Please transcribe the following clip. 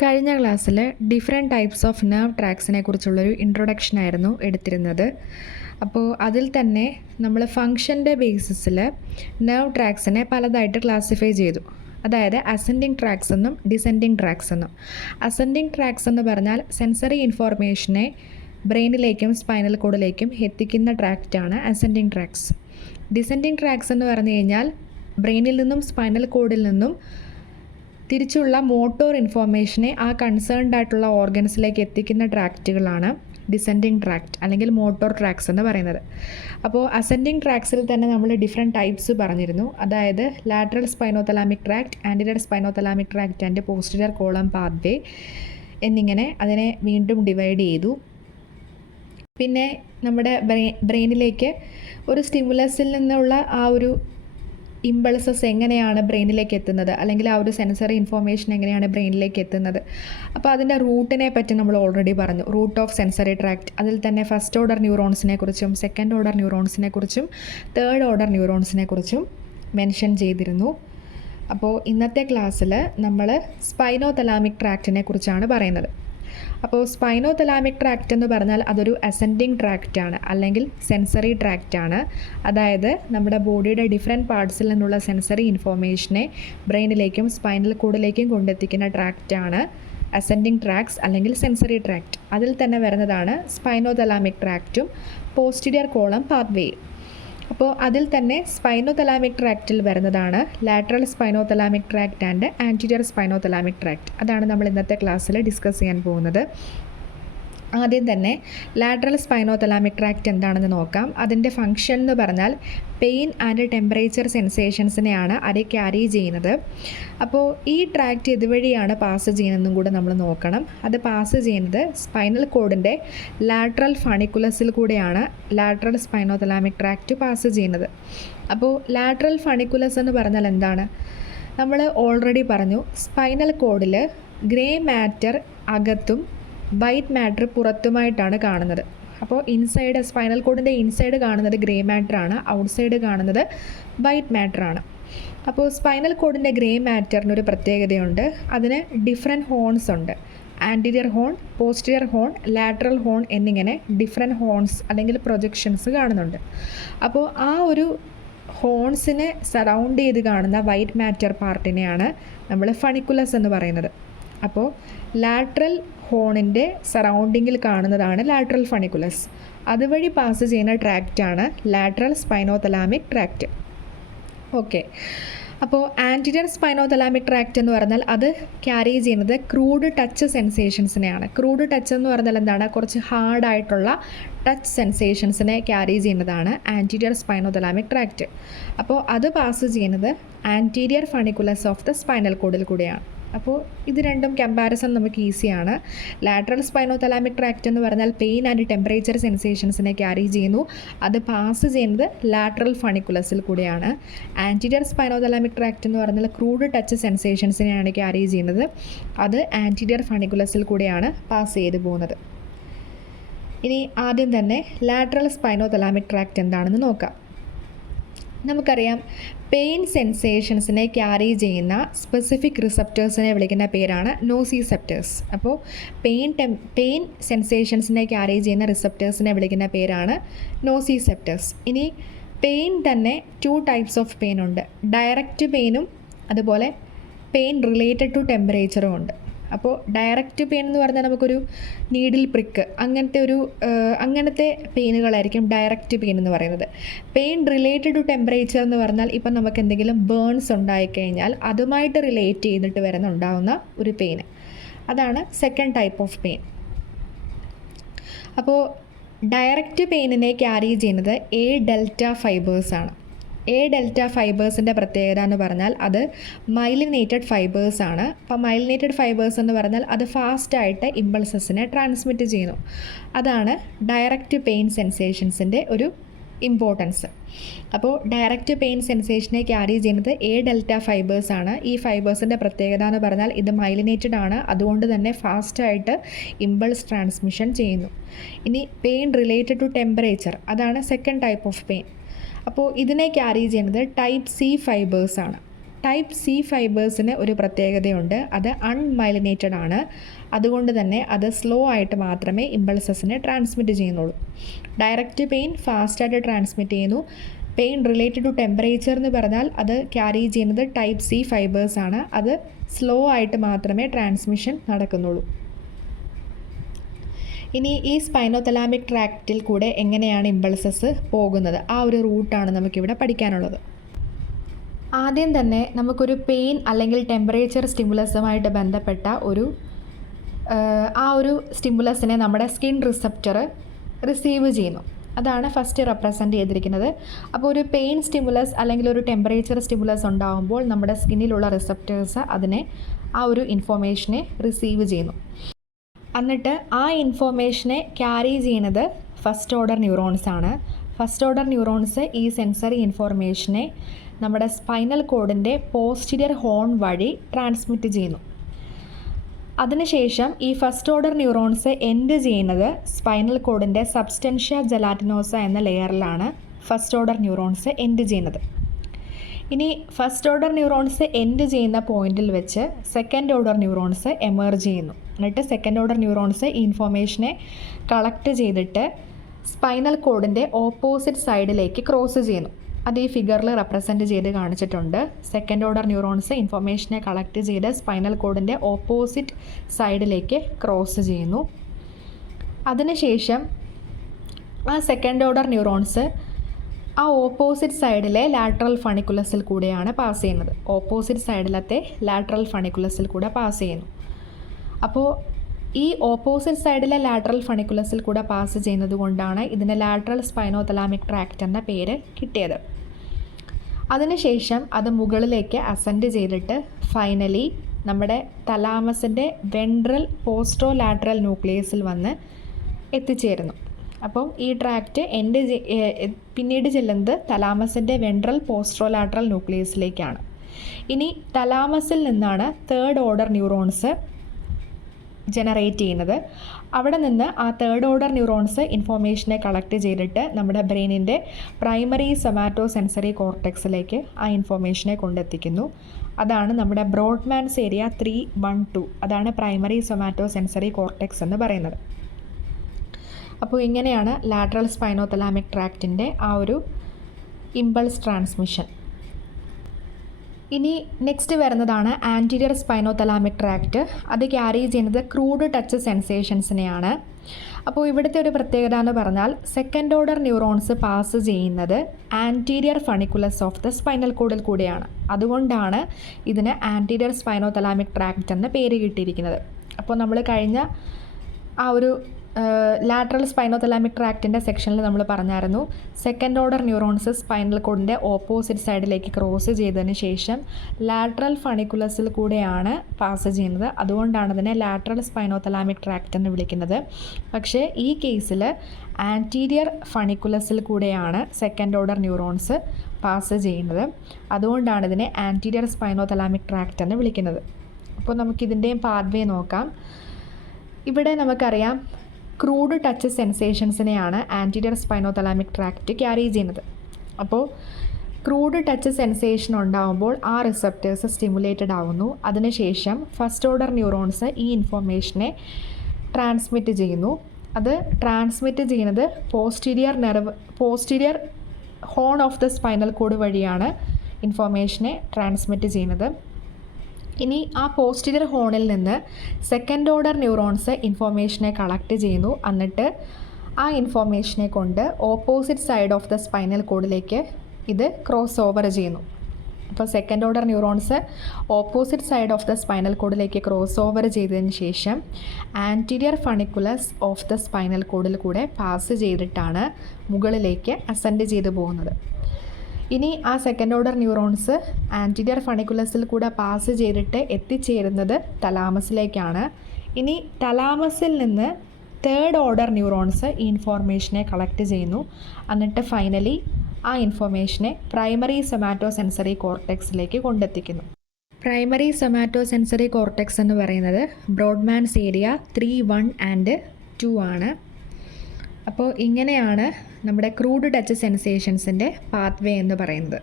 കഴിഞ്ഞ ക്ലാസ്സിൽ different types of nerve ട്രാക്സിനെ കുറിച്ചുള്ളൊരു ഇൻട്രൊഡക്ഷൻ ആയിരുന്നു എടുത്തിരുന്നത്. അപ്പോൾ അതിൽ തന്നെ നമ്മൾ ഫങ്ഷൻ്റെ ബേസിസിൽ നെർവ് ട്രാക്സിനെ പലതായിട്ട് ക്ലാസിഫൈ ചെയ്തു. അതായത് അസെൻഡിങ് ട്രാക്സ് എന്നും ഡിസെൻഡിങ് ട്രാക്സ് എന്നും. അസെൻഡിങ് ട്രാക്സ് എന്ന് പറഞ്ഞാൽ സെൻസറി ഇൻഫോർമേഷനെ ബ്രെയിനിലേക്കും സ്പൈനൽ കോഡിലേക്കും എത്തിക്കുന്ന ട്രാക്റ്റാണ് അസെൻഡിങ് ട്രാക്സ്. ഡിസെൻഡിങ് ട്രാക്സ് എന്ന് പറഞ്ഞു കഴിഞ്ഞാൽ ബ്രെയിനിൽ നിന്നും സ്പൈനൽ കോഡിൽ നിന്നും തിരിച്ചുള്ള മോട്ടോർ ഇൻഫോർമേഷനെ ആ കൺസേൺഡ് ആയിട്ടുള്ള ഓർഗൻസിലേക്ക് എത്തിക്കുന്ന ട്രാക്റ്റുകളാണ് ഡിസെൻഡിങ് ട്രാക്റ്റ് അല്ലെങ്കിൽ മോട്ടോർ ട്രാക്സ് എന്ന് പറയുന്നത്. അപ്പോൾ അസെൻഡിങ് ട്രാക്സിൽ തന്നെ നമ്മൾ ഡിഫറെൻറ്റ് ടൈപ്സ് പറഞ്ഞിരുന്നു. അതായത് lateral spinothalamic tract, anterior spinothalamic tract and posterior column pathway എന്നിങ്ങനെ അതിനെ വീണ്ടും ഡിവൈഡ് ചെയ്തു. പിന്നെ നമ്മുടെ ബ്രെയിനിലേക്ക് ഒരു സ്റ്റിമുലസിൽ നിന്നുള്ള ആ ഒരു ഇമ്പൾസസ് എങ്ങനെയാണ് ബ്രെയിനിലേക്ക് എത്തുന്നത്, അല്ലെങ്കിൽ ആ ഒരു സെൻസറി ഇൻഫോർമേഷൻ എങ്ങനെയാണ് ബ്രെയിനിലേക്ക് എത്തുന്നത്. അപ്പോൾ അതിൻ്റെ റൂട്ടിനെ പറ്റി നമ്മൾ ഓൾറെഡി പറഞ്ഞു. റൂട്ട് ഓഫ് സെൻസറി ട്രാക്റ്റ്, അതിൽ തന്നെ ഫസ്റ്റ് ഓർഡർ ന്യൂറോൺസിനെ കുറിച്ചും സെക്കൻഡ് ഓർഡർ ന്യൂറോൺസിനെ കുറിച്ചും തേർഡ് ഓർഡർ ന്യൂറോൺസിനെ കുറിച്ചും മെൻഷൻ ചെയ്തിരുന്നു. അപ്പോൾ ഇന്നത്തെ ക്ലാസ്സിൽ നമ്മൾ സ്പൈനോതലാമിക് ട്രാക്റ്റിനെ കുറിച്ചാണ് പറയുന്നത്. അപ്പോൾ സ്പൈനോതലാമിക് ട്രാക്റ്റ് എന്ന് പറഞ്ഞാൽ അതൊരു അസെൻഡിങ് ട്രാക്റ്റാണ് അല്ലെങ്കിൽ സെൻസറി ട്രാക്റ്റാണ്. അതായത് നമ്മുടെ ബോഡിയുടെ ഡിഫറെൻറ്റ് പാർട്സിൽ നിന്നുള്ള സെൻസറി ഇൻഫോർമേഷനെ ബ്രെയിനിലേക്കും സ്പൈനൽ കോഡിലേക്കും കൊണ്ടെത്തിക്കുന്ന ട്രാക്റ്റാണ് അസെൻഡിങ് ട്രാക്സ് അല്ലെങ്കിൽ സെൻസറി ട്രാക്റ്റ്. അതിൽ തന്നെ വരുന്നതാണ് സ്പൈനോതലാമിക് ട്രാക്റ്റും പോസ്റ്റീരിയർ കോളം പാത്വേയും. അപ്പോൾ അതിൽ തന്നെ സ്പൈനോതലാമിക് ട്രാക്റ്റിൽ വരുന്നതാണ് lateral spinothalamic tract and anterior spinothalamic tract. അതാണ് നമ്മൾ ഇന്നത്തെ ക്ലാസ്സിൽ ഡിസ്കസ് ചെയ്യാൻ പോകുന്നത്. ആദ്യം തന്നെ ലാറ്ററൽ സ്പൈനോതലാമിക് ട്രാക്റ്റ് എന്താണെന്ന് നോക്കാം. അതിൻ്റെ ഫങ്ഷൻ എന്ന് പറഞ്ഞാൽ പെയിൻ ആൻഡ് ടെമ്പറേച്ചർ സെൻസേഷൻസിനെയാണ് അത് ക്യാരി ചെയ്യുന്നത്. അപ്പോൾ ഈ ട്രാക്റ്റ് ഇതുവഴിയാണ് പാസ് ചെയ്യുന്നതെന്നും കൂടെ നമ്മൾ നോക്കണം. അത് പാസ് ചെയ്യുന്നത് സ്പൈനൽ കോഡിൻ്റെ ലാറ്ററൽ ഫണിക്കുലസിൽ കൂടെയാണ് ലാറ്ററൽ സ്പൈനോതലാമിക് ട്രാക്റ്റ് പാസ് ചെയ്യുന്നത്. അപ്പോൾ ലാറ്ററൽ ഫണിക്കുലസ് എന്ന് പറഞ്ഞാൽ എന്താണ്? നമ്മൾ ഓൾറെഡി പറഞ്ഞു, സ്പൈനൽ കോഡിൽ ഗ്രേ മാറ്റർ അകത്തും വൈറ്റ് മാറ്റർ പുറത്തുമായിട്ടാണ് കാണുന്നത്. അപ്പോൾ ഇൻസൈഡ് സ്പൈനൽ കോഡിൻ്റെ ഇൻസൈഡ് കാണുന്നത് ഗ്രേ മാറ്ററാണ്, ഔട്ട്സൈഡ് കാണുന്നത് വൈറ്റ് മാറ്ററാണ്. അപ്പോൾ സ്പൈനൽ കോഡിൻ്റെ ഗ്രേ മാറ്ററിനൊരു പ്രത്യേകതയുണ്ട്. അതിന് ഡിഫറെൻറ്റ് ഹോൺസ് ഉണ്ട്. Anterior horn, posterior horn, lateral horn എന്നിങ്ങനെ ഡിഫറെൻറ്റ് ഹോൺസ് അല്ലെങ്കിൽ പ്രൊജക്ഷൻസ് കാണുന്നുണ്ട്. അപ്പോൾ ആ ഒരു ഹോൺസിനെ സറൗണ്ട് ചെയ്ത് കാണുന്ന വൈറ്റ് മാറ്റർ പാർട്ടിനെയാണ് നമ്മൾ ഫണിക്കുലസ് എന്ന് പറയുന്നത്. അപ്പോൾ ലാറ്ററൽ ഹോണിൻ്റെ സറൗണ്ടിങ്ങിൽ കാണുന്നതാണ് ലാറ്ററൽ ഫണിക്കുലസ്. അതുവഴി പാസ് ചെയ്യുന്ന ട്രാക്റ്റാണ് ലാറ്ററൽ സ്പൈനോതലാമിക് ട്രാക്റ്റ്. ഓക്കെ, അപ്പോൾ ആൻറ്റീരിയർ സ്പൈനോതലാമിക് ട്രാക്റ്റ് എന്ന് പറഞ്ഞാൽ അത് ക്യാരി ചെയ്യുന്നത് ക്രൂഡ് ടച്ച് സെൻസേഷൻസിനെയാണ്. ക്രൂഡ് ടച്ച് എന്ന് പറഞ്ഞാൽ എന്താണ്? കുറച്ച് ഹാർഡായിട്ടുള്ള ടച്ച് സെൻസേഷൻസിനെ ക്യാരി ചെയ്യുന്നതാണ് ആൻറ്റീരിയർ സ്പൈനോതലാമിക് ട്രാക്റ്റ്. അപ്പോൾ അത് പാസ് ചെയ്യുന്നത് ആൻറ്റീരിയർ ഫണിക്കുലസ് ഓഫ് ദ സ്പൈനൽ കോഡിൽ കൂടെയാണ്. അപ്പോൾ ഇത് രണ്ടും കമ്പാരിസൺ നമുക്ക് ഈസിയാണ്. ലാറ്ററൽ സ്പൈനോതലാമിക് ട്രാക്റ്റ് എന്ന് പറഞ്ഞാൽ പെയിൻ ആൻഡ് ടെമ്പറേച്ചർ സെൻസേഷൻസിനെ ക്യാരി ചെയ്യുന്നു. അത് പാസ് ചെയ്യുന്നത് ലാറ്ററൽ ഫണിക്കുലസിൽ കൂടെയാണ്. ആൻറ്റീരിയർ സ്പൈനോതലാമിക് ട്രാക്റ്റ് എന്ന് പറഞ്ഞാൽ ക്രൂഡ് ടച്ച് സെൻസേഷൻസിനെയാണ് ക്യാരി ചെയ്യുന്നത്. അത് ആൻറ്റീരിയർ ഫണിക്കുലസിൽ കൂടെയാണ് പാസ് ചെയ്ത് പോകുന്നത്. ഇനി ആദ്യം തന്നെ ലാറ്ററൽ സ്പൈനോതലാമിക് ട്രാക്റ്റ് എന്താണെന്ന് നോക്കാം. നമുക്കറിയാം, പെയിൻ സെൻസേഷൻസിനെ ക്യാരി ചെയ്യുന്ന സ്പെസിഫിക് റിസപ്റ്റേഴ്സിനെ വിളിക്കുന്ന പേരാണ് നോസിസെപ്റ്റേഴ്സ്. അപ്പോൾ പെയിൻ സെൻസേഷൻസിനെ ക്യാരി ചെയ്യുന്ന റിസപ്റ്റേഴ്സിനെ വിളിക്കുന്ന പേരാണ് നോസിസെപ്റ്റേഴ്സ്. ഇനി പെയിൻ തന്നെ 2 ടൈപ്സ് ഓഫ് പെയിൻ ഉണ്ട്. ഡയറക്റ്റ് പെയിനും അതുപോലെ പെയിൻ റിലേറ്റഡ് ടു ടെമ്പറേച്ചറും ഉണ്ട്. അപ്പോൾ ഡയറക്റ്റ് പെയിൻ എന്ന് പറഞ്ഞാൽ നമുക്കൊരു നീഡിൽ പ്രിക്ക് അങ്ങനത്തെ പെയിനുകളായിരിക്കും ഡയറക്റ്റ് പെയിൻ എന്ന് പറയുന്നത്. പെയിൻ റിലേറ്റഡ് ടു ടെമ്പറേച്ചർ എന്ന് പറഞ്ഞാൽ ഇപ്പം നമുക്ക് എന്തെങ്കിലും ബേൺസ് ഉണ്ടായിക്കഴിഞ്ഞാൽ അതുമായിട്ട് റിലേറ്റ് ചെയ്തിട്ട് ഉണ്ടാകുന്ന ഒരു പെയിൻ, അതാണ് സെക്കൻഡ് ടൈപ്പ് ഓഫ് പെയിൻ. അപ്പോൾ ഡയറക്റ്റ് പെയിനിനെ ക്യാരി ചെയ്യുന്നത് എ ഡെൽറ്റ ഫൈബേഴ്സാണ്. എ ഡെൽറ്റ ഫൈബേഴ്സിൻ്റെ പ്രത്യേകത എന്ന് പറഞ്ഞാൽ അത് മൈലിനേറ്റഡ് ഫൈബേഴ്സാണ്. അപ്പോൾ മൈലിനേറ്റഡ് ഫൈബേഴ്സ് എന്ന് പറഞ്ഞാൽ അത് ഫാസ്റ്റായിട്ട് ഇമ്പൾസസിനെ ട്രാൻസ്മിറ്റ് ചെയ്യുന്നു. അതാണ് ഡയറക്റ്റ് പെയിൻ സെൻസേഷൻസിൻ്റെ ഒരു ഇമ്പോർട്ടൻസ്. അപ്പോൾ ഡയറക്റ്റ് പെയിൻ സെൻസേഷനെ ക്യാരി ചെയ്യുന്നത് എ ഡെൽറ്റ ഫൈബേഴ്സാണ്. ഈ ഫൈബേഴ്സിൻ്റെ പ്രത്യേകത എന്ന് പറഞ്ഞാൽ ഇത് മൈലിനേറ്റഡ് ആണ്, അതുകൊണ്ട് തന്നെ ഫാസ്റ്റായിട്ട് ഇമ്പൾസ് ട്രാൻസ്മിഷൻ ചെയ്യുന്നു. ഇനി പെയിൻ റിലേറ്റഡ് ടു ടെമ്പറേച്ചർ, അതാണ് സെക്കൻഡ് ടൈപ്പ് ഓഫ് പെയിൻ. അപ്പോൾ ഇതിനെ ക്യാരി ചെയ്യുന്നത് ടൈപ്പ് സി ഫൈബേഴ്സാണ്. ടൈപ്പ് സി ഫൈബേഴ്സിന് ഒരു പ്രത്യേകതയുണ്ട്, അത് അൺമൈലിനേറ്റഡ് ആണ്. അതുകൊണ്ട് തന്നെ അത് സ്ലോ ആയിട്ട് മാത്രമേ ഇമ്പൾസസിനെ ട്രാൻസ്മിറ്റ് ചെയ്യുന്നുള്ളൂ. ഡയറക്റ്റ് പെയിൻ ഫാസ്റ്റായിട്ട് ട്രാൻസ്മിറ്റ് ചെയ്യുന്നു. പെയിൻ റിലേറ്റഡ് ടു ടെമ്പറേച്ചർ എന്ന് പറഞ്ഞാൽ അത് ക്യാരി ചെയ്യുന്നത് ടൈപ്പ് സി ഫൈബേഴ്സ് ആണ്. അത് സ്ലോ ആയിട്ട് മാത്രമേ ട്രാൻസ്മിഷൻ നടക്കുന്നുള്ളൂ. ഇനി ഈ സ്പൈനോതലാമിക് ട്രാക്റ്റിൽ കൂടെ എങ്ങനെയാണ് ഇമ്പൾസസ് പോകുന്നത്, ആ ഒരു റൂട്ടാണ് നമുക്കിവിടെ പഠിക്കാനുള്ളത്. ആദ്യം തന്നെ നമുക്കൊരു പെയിൻ അല്ലെങ്കിൽ ടെമ്പറേച്ചർ സ്റ്റിമുലസുമായിട്ട് ബന്ധപ്പെട്ട ആ ഒരു സ്റ്റിമുലസിനെ നമ്മുടെ സ്കിൻ റിസപ്റ്റർ റിസീവ് ചെയ്യുന്നു. അതാണ് ഫസ്റ്റ് റെപ്രസെൻ്റ് ചെയ്തിരിക്കുന്നത്. അപ്പോൾ ഒരു പെയിൻ സ്റ്റിമുലസ് അല്ലെങ്കിൽ ഒരു ടെമ്പറേച്ചർ സ്റ്റിമുലസ് ഉണ്ടാകുമ്പോൾ നമ്മുടെ സ്കിന്നിലുള്ള റിസപ്റ്റേഴ്സ് ആ ഒരു ഇൻഫോർമേഷനെ റിസീവ് ചെയ്യുന്നു. എന്നിട്ട് ആ ഇൻഫോർമേഷനെ ക്യാരി ചെയ്യുന്നത് ഫസ്റ്റ് ഓർഡർ ന്യൂറോൺസ് ആണ്. ഫസ്റ്റ് ഓർഡർ ന്യൂറോൺസ് ഈ സെൻസറി ഇൻഫോർമേഷനെ നമ്മുടെ സ്പൈനൽ കോഡിൻ്റെ പോസ്റ്റീരിയർ ഹോൺ വഴി ട്രാൻസ്മിറ്റ് ചെയ്യുന്നു. അതിനുശേഷം ഈ ഫസ്റ്റ് ഓർഡർ ന്യൂറോൺസ് എൻഡ് ചെയ്യുന്നത് സ്പൈനൽ കോഡിൻ്റെ സബ്സ്റ്റൻഷ്യ ജെലാറ്റിനോസ എന്ന ലെയറിലാണ് ഫസ്റ്റ് ഓർഡർ ന്യൂറോൺസ് എൻഡ് ചെയ്യുന്നത്. ഇനി ഫസ്റ്റ് ഓർഡർ ന്യൂറോൺസ് എൻഡ് ചെയ്യുന്ന പോയിന്റിൽ വെച്ച് സെക്കൻഡ് ഓർഡർ ന്യൂറോൺസ് എമർജ് ചെയ്യുന്നു. എന്നിട്ട് സെക്കൻഡ് ഓർഡർ ന്യൂറോൺസ് ഈ ഇൻഫോർമേഷനെ കളക്ട് ചെയ്തിട്ട് സ്പൈനൽ കോഡിൻ്റെ ഓപ്പോസിറ്റ് സൈഡിലേക്ക് ക്രോസ് ചെയ്യുന്നു. അത് ഈ ഫിഗറിൽ റെപ്രസെൻറ്റ് ചെയ്ത് കാണിച്ചിട്ടുണ്ട്. സെക്കൻഡ് ഓർഡർ ന്യൂറോൺസ് ഇൻഫോർമേഷനെ കളക്ട് ചെയ്ത് സ്പൈനൽ കോഡിൻ്റെ ഓപ്പോസിറ്റ് സൈഡിലേക്ക് ക്രോസ് ചെയ്യുന്നു. അതിനുശേഷം ആ സെക്കൻഡ് ഓർഡർ ന്യൂറോൺസ് ആ ഓപ്പോസിറ്റ് സൈഡിലെ ലാറ്ററൽ ഫണിക്കുലസിൽ കൂടെയാണ് പാസ് ചെയ്യുന്നത്. ഓപ്പോസിറ്റ് സൈഡിലത്തെ ലാറ്ററൽ ഫണിക്കുലസിൽ കൂടെ പാസ് ചെയ്യുന്നു. അപ്പോൾ ഈ ഓപ്പോസിറ്റ് സൈഡിലെ ലാറ്ററൽ ഫണിക്കുലസിൽ കൂടെ പാസ് ചെയ്യുന്നത് കൊണ്ടാണ് ഇതിന് ലാറ്ററൽ സ്പൈനോതലാമിക് ട്രാക്റ്റ് എന്ന പേര് കിട്ടിയത്. അതിനുശേഷം അത് മുകളിലേക്ക് അസെൻഡ് ചെയ്തിട്ട് ഫൈനലി നമ്മുടെ തലാമസിൻ്റെ വെൻട്രൽ പോസ്ട്രോ ലാറ്ററൽ ന്യൂക്ലിയസിൽ വന്ന് എത്തിച്ചേരുന്നു. അപ്പം ഈ ട്രാക്റ്റ് പിന്നീട് ചെല്ലുന്നത് തലാമസിൻ്റെ വെൻട്രൽ പോസ്ട്രോ ലാറ്ററൽ ന്യൂക്ലിയസിലേക്കാണ്. ഇനി തലാമസിൽ നിന്നാണ് തേർഡ് ഓർഡർ ന്യൂറോൺസ് ജനറേറ്റ് ചെയ്യുന്നത്. അവിടെ നിന്ന് ആ തേർഡ് ഓർഡർ ന്യൂറോൺസ് ഇൻഫോർമേഷനെ കളക്ട് ചെയ്തിട്ട് നമ്മുടെ ബ്രെയിനിൻ്റെ പ്രൈമറി സൊമാറ്റോ സെൻസറി കോർട്ടെക്സിലേക്ക് ആ ഇൻഫോർമേഷനെ കൊണ്ടെത്തിക്കുന്നു. അതാണ് നമ്മുടെ ബ്രോഡ്മാൻസ് ഏരിയ 312. അതാണ് പ്രൈമറി സൊമാറ്റോ സെൻസറി കോർട്ടെക്സ് എന്ന് പറയുന്നത്. അപ്പോൾ ഇങ്ങനെയാണ് ലാറ്ററൽ സ്പൈനോതലാമിക് ട്രാക്റ്റിൻ്റെ ആ ഒരു ഇമ്പൾസ് ട്രാൻസ്മിഷൻ. ഇനി നെക്സ്റ്റ് വരുന്നതാണ് ആൻറ്റീരിയർ സ്പൈനോതലാമിക് ട്രാക്റ്റ്. അത് ക്യാരി ചെയ്യുന്നത് ക്രൂഡ് ടച്ച് സെൻസേഷൻസിനെയാണ്. അപ്പോൾ ഇവിടുത്തെ ഒരു പ്രത്യേകത എന്ന് പറഞ്ഞാൽ സെക്കൻഡ് ഓർഡർ ന്യൂറോൺസ് പാസ് ചെയ്യുന്നത് ആൻറ്റീരിയർ ഫണിക്കുലസ് ഓഫ് ദ സ്പൈനൽ കോഡിൽ കൂടെയാണ്. അതുകൊണ്ടാണ് ഇതിന് ആൻറ്റീരിയർ സ്പൈനോതലാമിക് ട്രാക്റ്റ് എന്ന പേര് കിട്ടിയിരിക്കുന്നത്. അപ്പോൾ നമ്മൾ കഴിഞ്ഞ ആ ഒരു ലാറ്ററൽ സ്പൈനോതലാമിക് ട്രാക്റ്റിൻ്റെ സെക്ഷനിൽ നമ്മൾ പറഞ്ഞായിരുന്നു, സെക്കൻഡ് ഓർഡർ ന്യൂറോൺസ് സ്പൈനൽ കോഡിൻ്റെ ഓപ്പോസിറ്റ് സൈഡിലേക്ക് ക്രോസ് ചെയ്തതിന് ശേഷം ലാറ്ററൽ ഫണിക്കുലസിൽ കൂടെയാണ് പാസ് ചെയ്യുന്നത്. അതുകൊണ്ടാണ് അതിനെ ലാറ്ററൽ സ്പൈനോതലാമിക് ട്രാക്റ്റ് എന്ന് വിളിക്കുന്നത്. പക്ഷേ ഈ കേസിൽ ആൻറ്റീരിയർ ഫണിക്കുലസിൽ കൂടെയാണ് സെക്കൻഡ് ഓർഡർ ന്യൂറോൺസ് പാസ് ചെയ്യുന്നത്. അതുകൊണ്ടാണ് ഇതിനെ ആൻറ്റീരിയർ സ്പൈനോതലാമിക് ട്രാക്റ്റ് എന്ന് വിളിക്കുന്നത്. അപ്പോൾ നമുക്കിതിൻ്റെയും പാത്വേ നോക്കാം. ഇവിടെ നമുക്കറിയാം ക്രൂഡ് ടച്ച് സെൻസേഷൻസിനെയാണ് ആൻറ്റീരിയർ സ്പൈനോതലാമിക് ട്രാക്റ്റ് ക്യാരി ചെയ്യുന്നത്. അപ്പോൾ ക്രൂഡ് ടച്ച് സെൻസേഷൻ ഉണ്ടാകുമ്പോൾ ആ റിസപ്റ്റേഴ്സ് സ്റ്റിമുലേറ്റഡ് ആവുന്നു. അതിനുശേഷം ഫസ്റ്റ് ഓർഡർ ന്യൂറോൺസ് ഈ ഇൻഫോർമേഷനെ ട്രാൻസ്മിറ്റ് ചെയ്യുന്നു. അത് ട്രാൻസ്മിറ്റ് ചെയ്യുന്നത് posterior horn of the spinal cord വഴിയാണ് ഇൻഫോർമേഷനെ ട്രാൻസ്മിറ്റ് ചെയ്യുന്നത്. ഇനി ആ പോസ്റ്റീരിയർ ഹോണിൽ നിന്ന് സെക്കൻഡ് ഓർഡർ ന്യൂറോൺസ് ഇൻഫോർമേഷനെ കളക്ട് ചെയ്യുന്നു. എന്നിട്ട് ആ ഇൻഫോർമേഷനെ കൊണ്ട് opposite side of the spinal കോഡിലേക്ക് ഇത് ക്രോസ് ഓവർ ചെയ്യുന്നു. അപ്പോൾ second order neurons opposite side of the spinal കോഡിലേക്ക് ക്രോസ് ഓവർ ചെയ്തതിന് ശേഷം ആൻറ്റീരിയർ ഫണിക്കുലസ് ഓഫ് ദ സ്പൈനൽ കോഡിൽ കൂടെ പാസ് ചെയ്തിട്ടാണ് മുകളിലേക്ക് അസെൻഡ് ചെയ്തു പോകുന്നത്. ഇനി ആ സെക്കൻഡ് ഓർഡർ ന്യൂറോൺസ് ആൻറ്റീരിയർ ഫണിക്കുലസിൽ കൂടെ പാസ് ചെയ്തിട്ട് എത്തിച്ചേരുന്നത് തലാമസിലേക്കാണ്. ഇനി തലാമസിൽ നിന്ന് തേർഡ് ഓർഡർ ന്യൂറോൺസ് ഈ ഇൻഫോർമേഷനെ കളക്ട് ചെയ്യുന്നു. എന്നിട്ട് ഫൈനലി ആ ഇൻഫോർമേഷനെ പ്രൈമറി സൊമാറ്റോ സെൻസറി കോർട്ടെക്സിലേക്ക് കൊണ്ടെത്തിക്കുന്നു. പ്രൈമറി സൊമാറ്റോ സെൻസറി കോർട്ടെക്സ് എന്ന് പറയുന്നത് ബ്രോഡ്മാൻസ് ഏരിയ 3, 1 and 2 ആണ്. അപ്പോൾ ഇങ്ങനെയാണ് നമ്മുടെ ക്രൂഡ് ടച്ച് സെൻസേഷൻസിൻ്റെ പാത്വേ എന്ന് പറയുന്നത്.